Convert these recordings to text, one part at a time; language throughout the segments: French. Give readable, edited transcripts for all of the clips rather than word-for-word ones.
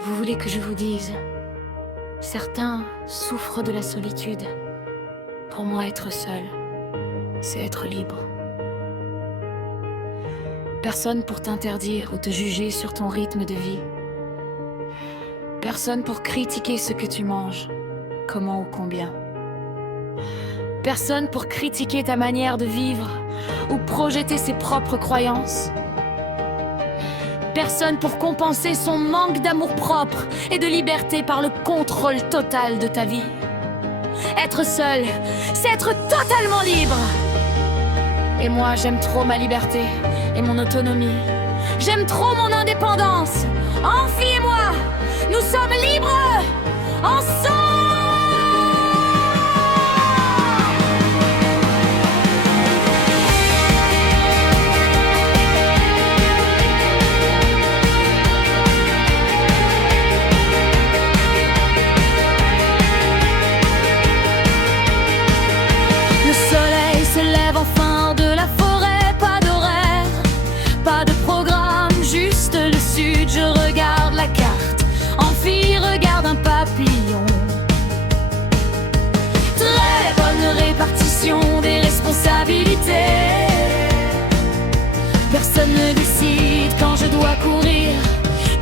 Vous voulez que je vous dise? Certains souffrent de la solitude. Pour moi, être seul, c'est être libre. Personne pour t'interdire ou te juger sur ton rythme de vie. Personne pour critiquer ce que tu manges, comment ou combien. Personne pour critiquer ta manière de vivre ou projeter ses propres croyances. Personne pour compenser son manque d'amour-propre et de liberté par le contrôle total de ta vie. Être seul, c'est être totalement libre. Et moi, j'aime trop ma liberté et mon autonomie. J'aime trop mon indépendance. Amphi et moi, nous sommes libres ensemble. Très bonne répartition des responsabilités. Personne ne décide quand je dois courir.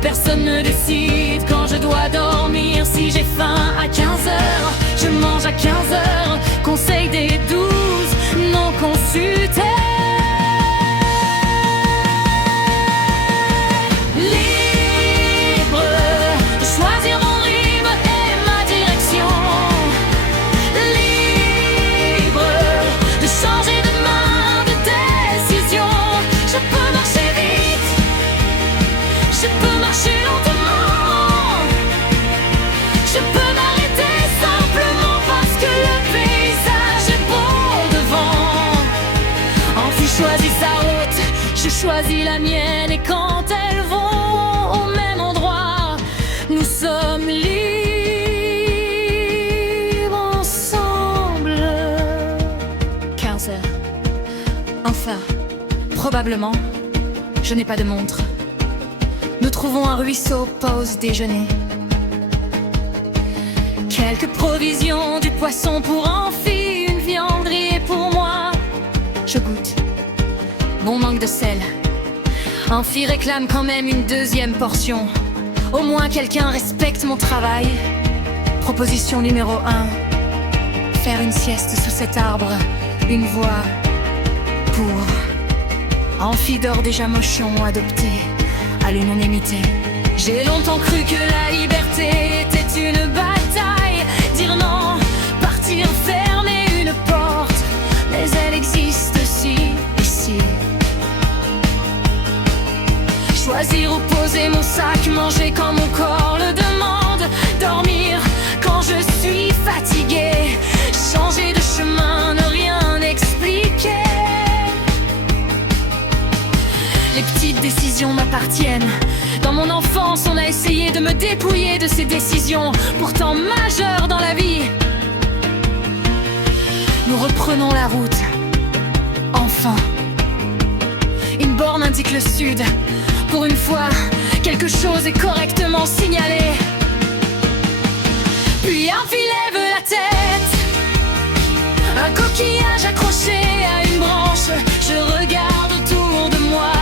Personne ne décide quand je dois dormir. Si j'ai faim à 15h, je mange à 15h. Conseil des 12 non consultés. Je choisis la mienne et quand elles vont au même endroit, nous sommes libres ensemble. 15 heures. Enfin, probablement, je n'ai pas de montre. Nous trouvons un ruisseau, pause déjeuner. Quelques provisions, du poisson pour Amphi, une vianderie et pour moi. Je goûte. Bon manque de sel. Amphi réclame quand même une deuxième portion. Au moins quelqu'un respecte mon travail. Proposition numéro 1. Faire une sieste sous cet arbre. Une voix pour Amphi dort déjà mochon, adopté à l'unanimité. J'ai longtemps cru que la liberté était une bataille. Dire non, partir, fermer une porte. Mais elle existe aussi ici. Choisir ou poser mon sac, manger quand mon corps le demande, dormir quand je suis fatigué, changer de chemin, ne rien expliquer. Les petites décisions m'appartiennent. Dans mon enfance, on a essayé de me dépouiller de ces décisions, pourtant majeures dans la vie. Nous reprenons la route, enfin. Une borne indique le sud. Pour une fois, quelque chose est correctement signalé. Puis Amphi lève la tête. Un coquillage accroché à une branche. Je regarde autour de moi.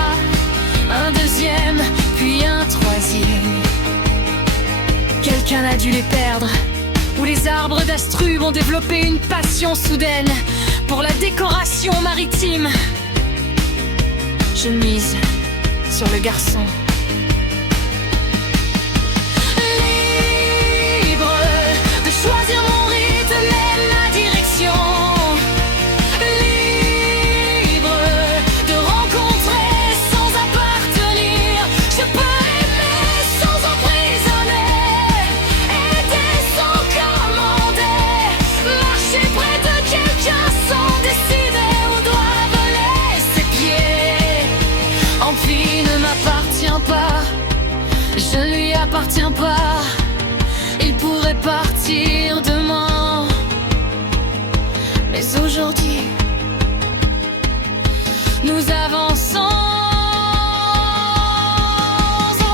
Un deuxième, puis un troisième. Quelqu'un a dû les perdre. Ou les arbres d'Astrub ont développé une passion soudaine pour la décoration maritime. Je mise sur le garçon. Libre de choisir mon rythme et ma direction. Libre de rencontrer sans appartenir. Je peux aimer sans emprisonner, aider sans commander, marcher près de quelqu'un sans décider où doit voler ses pieds. Amphi ne m'appartient pas, je ne lui appartiens pas. Il pourrait partir demain, mais aujourd'hui nous avançons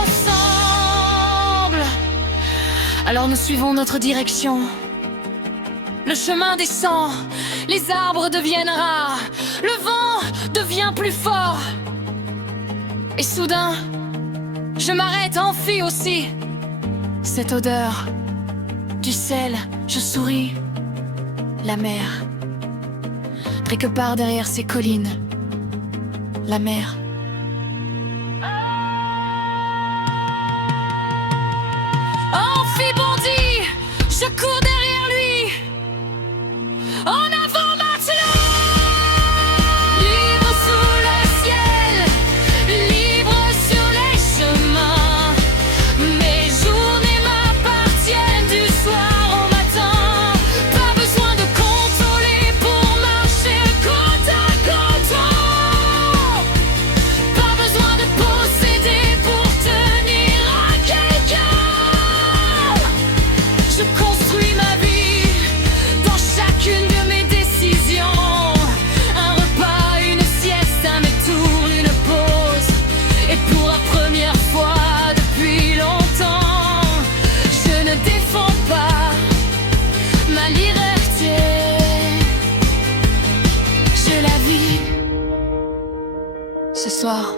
ensemble. Alors nous suivons notre direction. Le chemin descend, les arbres deviennent rares, le vent devient plus fort. Et soudain, je m'arrête enfuie aussi. Cette odeur du sel, je souris. La mer, quelque part derrière ces collines. La mer. Amphibondie, je cours derrière lui. En avant maintenant. Libre sous le ciel, libre sur les chemins. Mes journées m'appartiennent du soir au matin. Pas besoin de contrôler pour marcher côte à côte. Pas besoin de posséder pour tenir à quelqu'un. Je construis ma vie dans chacune de mes décisions. Un repas, une sieste, un détour, une pause. Et pour la première fois depuis longtemps, je ne défends pas ma liberté. Je la vis. Ce soir,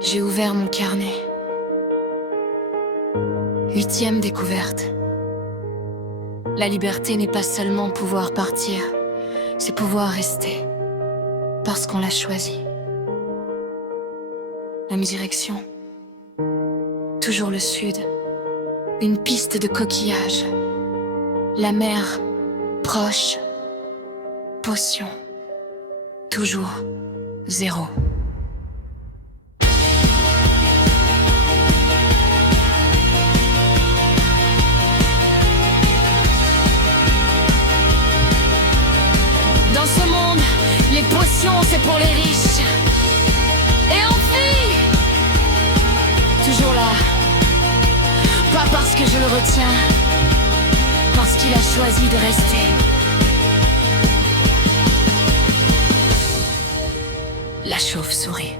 j'ai ouvert mon carnet. 8e découverte. La liberté n'est pas seulement pouvoir partir, c'est pouvoir rester, parce qu'on l'a choisi. La direction, toujours le sud, une piste de coquillages, la mer, proche, potion, toujours zéro. Dans ce monde, les potions c'est pour les riches. Et Amphi, toujours là. Pas parce que je le retiens, parce qu'il a choisi de rester. La chauve-souris.